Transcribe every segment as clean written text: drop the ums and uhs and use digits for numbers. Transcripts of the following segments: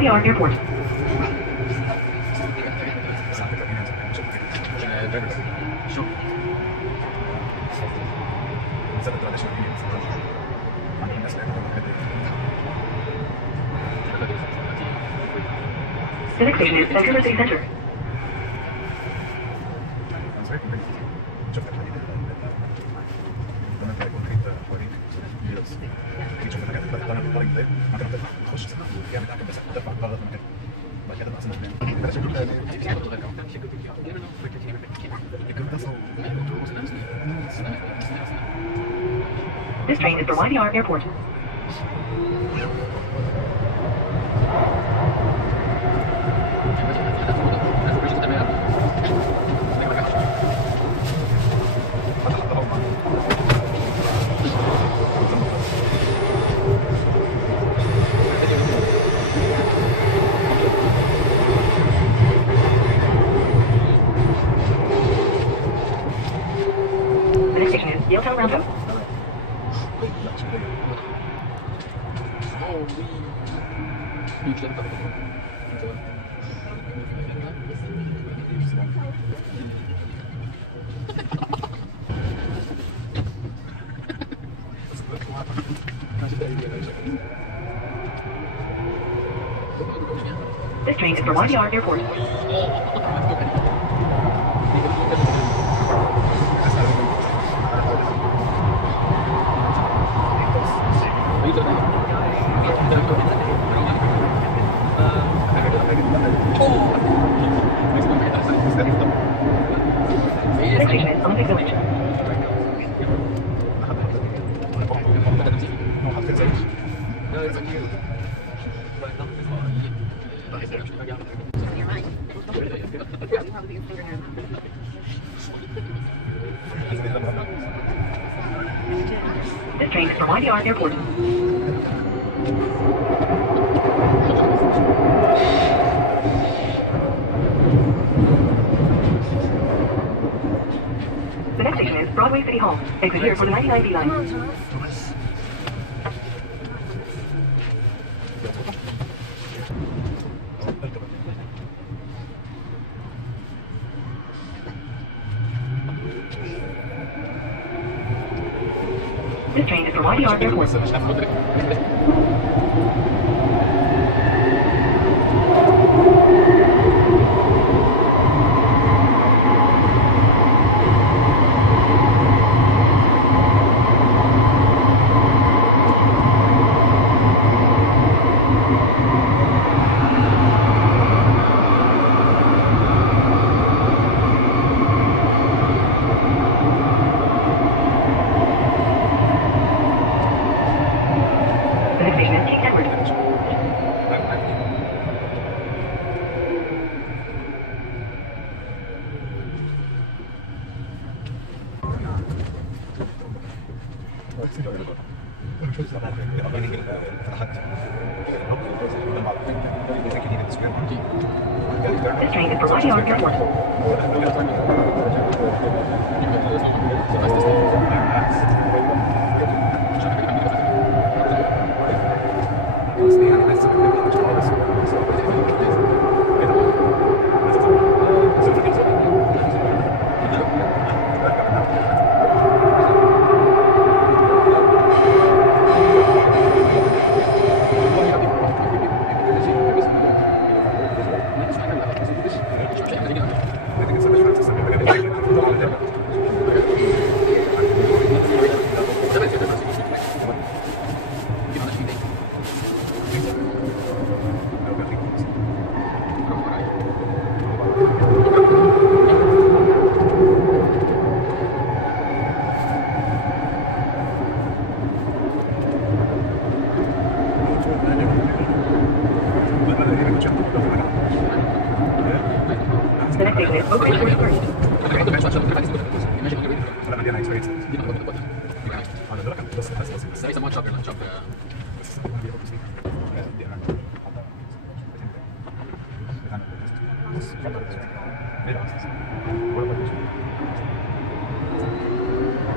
YVR-Airport. The next station is Vancouver City Centre. This train is for YVR-Airport. The next station is Yaletown Roundhouse. This train is for YVR-Airport. The next station is Olympic Village. This train is for YVR-Airport. The next station is Broadway City Hall. Exit here for the 99B line. This train is for YVR-Airport. This train is for YVR-Airport. The next station is Oakridge 43rd.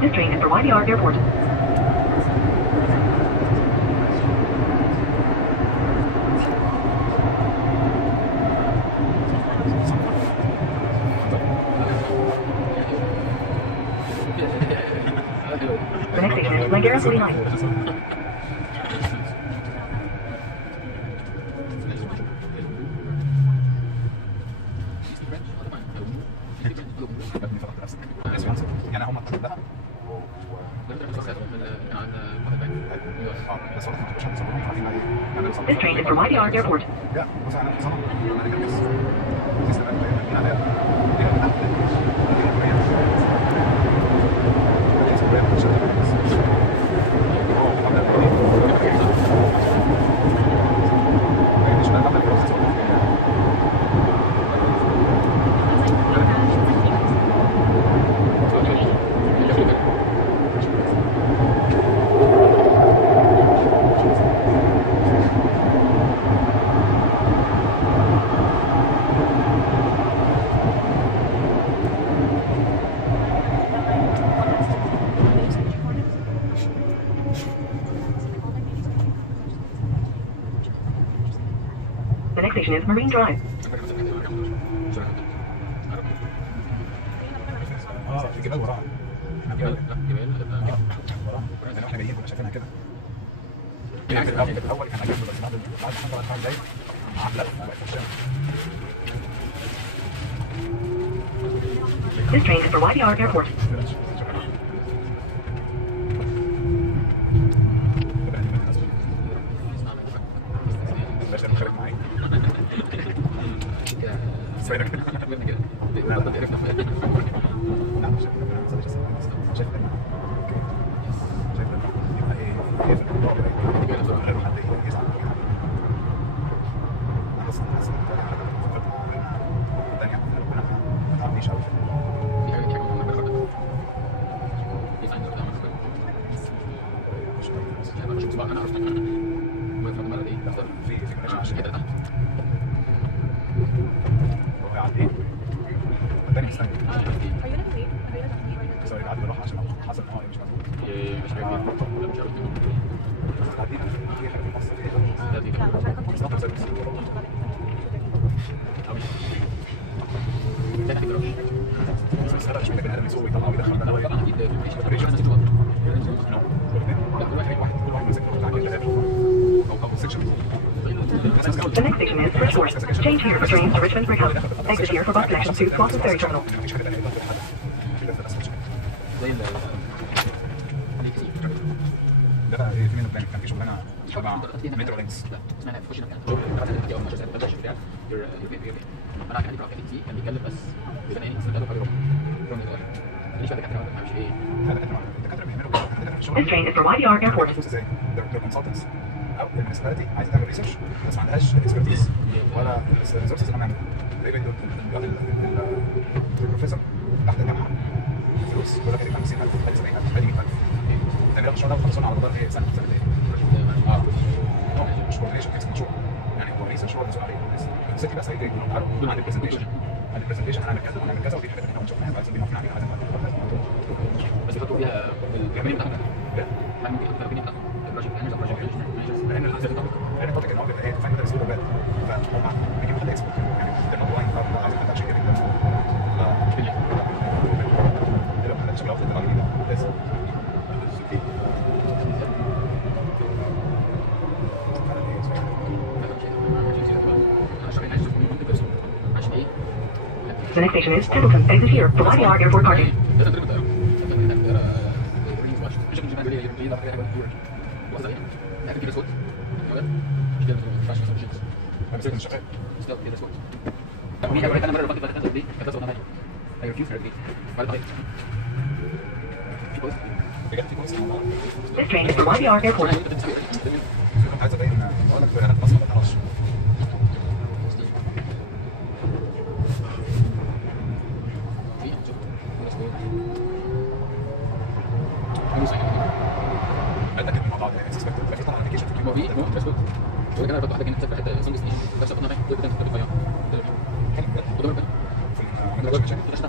This train is for YVR-Airport. The next station is Langara 49. يعني هم لها This train is for YVR-Airport. The next station is Marine Drive. الجبال وراها احنا جايين كنا شايفينها كده يعني الاول كان عجبني بس بعد ما حصل الحاجه دي لا بقت في الشارع. This train is for YVR-Airport. The next station is Bridgeport. Change here for trains to Richmond Brighouse. Exit here for bus connection to Boston Ferry Terminal. ده بقى في منه بلان كان في شغلانه تبع مترو لينكس اسمها تخش نفسها شغل بتاع الفيديو او الماتش بتاع الشارع انا كان عندي بقى كتير كان بيتكلم بس بيبقى يعني سنه حاجه رقم ليش بقى دكاتره ما مش ايه الدكاتره بيعملوا شغل. This train is for YVR-Airport. ازاي ده كونسلتنتس او المنسبيلتي عايزه تعمل ريسيرش بس ما عندهاش الاكسبرتيز ولا الريسورسز انهم يعملوا تقريبا البروفيسور تحت الجامعه فلوس يقول لك ادي 50,000 ادي 70,000 ادي 100,000 تعملوا الشغل ده وتخلصونا على مدار ايه سنه سنتين مش كورليشن فيكس مشروع يعني هو ريسيرش هو المسؤول عليه السيتي بس هيجي يقولوا تعالوا عندي برزنتيشن هنعمل كذا ونعمل كذا ودي الحاجات اللي احنا بنشوفها عايزين بنوفر عليها عايزين بس يحطوا فيها الكاميرا بتاعتك فاهم كده الكاميرا بتاعتك البروجكت مانجر لان التوبيك ان هو بيبقى ايه فاهم ده ريسك وبال فهم بيجيبوا حد اكسبرت يعني ده الموضوع عايزين حد عشان كده لو حد شغال افضل على لازم The next station is Templeton. Exit here for YVR-Airport parking. This train is for YVR-Airport.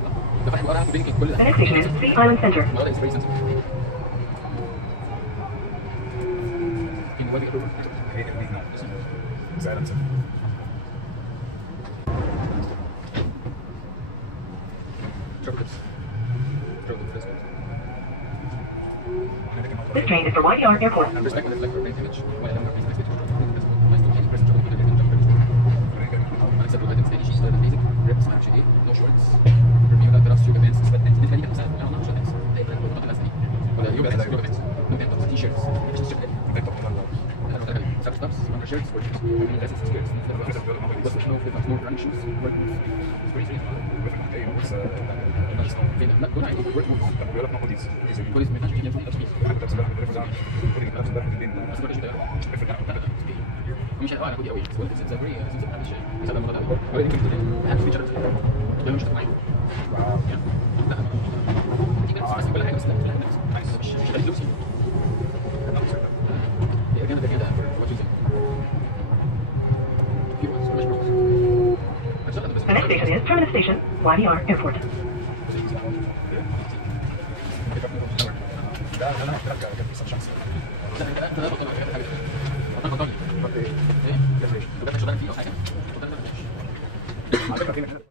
The next station is Sea Island Center. This train is for YVR-Airport. Respect with reflector brain image. Unacceptable items any sheets that basic rips مع شيء no shorts Bermuda تراس yoga pants sweatpants بالنسبة لي مثلا أنا ما أعرف sweatpants ده يبقى البطولات الأساسية ولا yoga pants no pants t shirts مش t shirt ساكس tops longer shirts sports dresses skirts بس no flip flops no running shoes work boots ايوه بص فين لا دول عادي work boots بيقول لك ناخد ديز كويس ما ينفعش تجيب تشبيه انا كنت بسبب نفس ده بين بس ما تقدرش مش انا كودي قوي بس قلت اتس فيري سنسيتيف محدش يسال الموضوع ده اوريدي كنت اهم فيتشر ده مش هتطلع لا دي بس كل حاجه بس لا مش غريب لوسي هي كانت كده وات يو The next station is Terminus Station, YVR-Airport. ده انا هحكي لك كان في شمس ده بطل حاجه بطل ايه؟ ايه؟ ده شغال فيه او حاجه؟ على فكره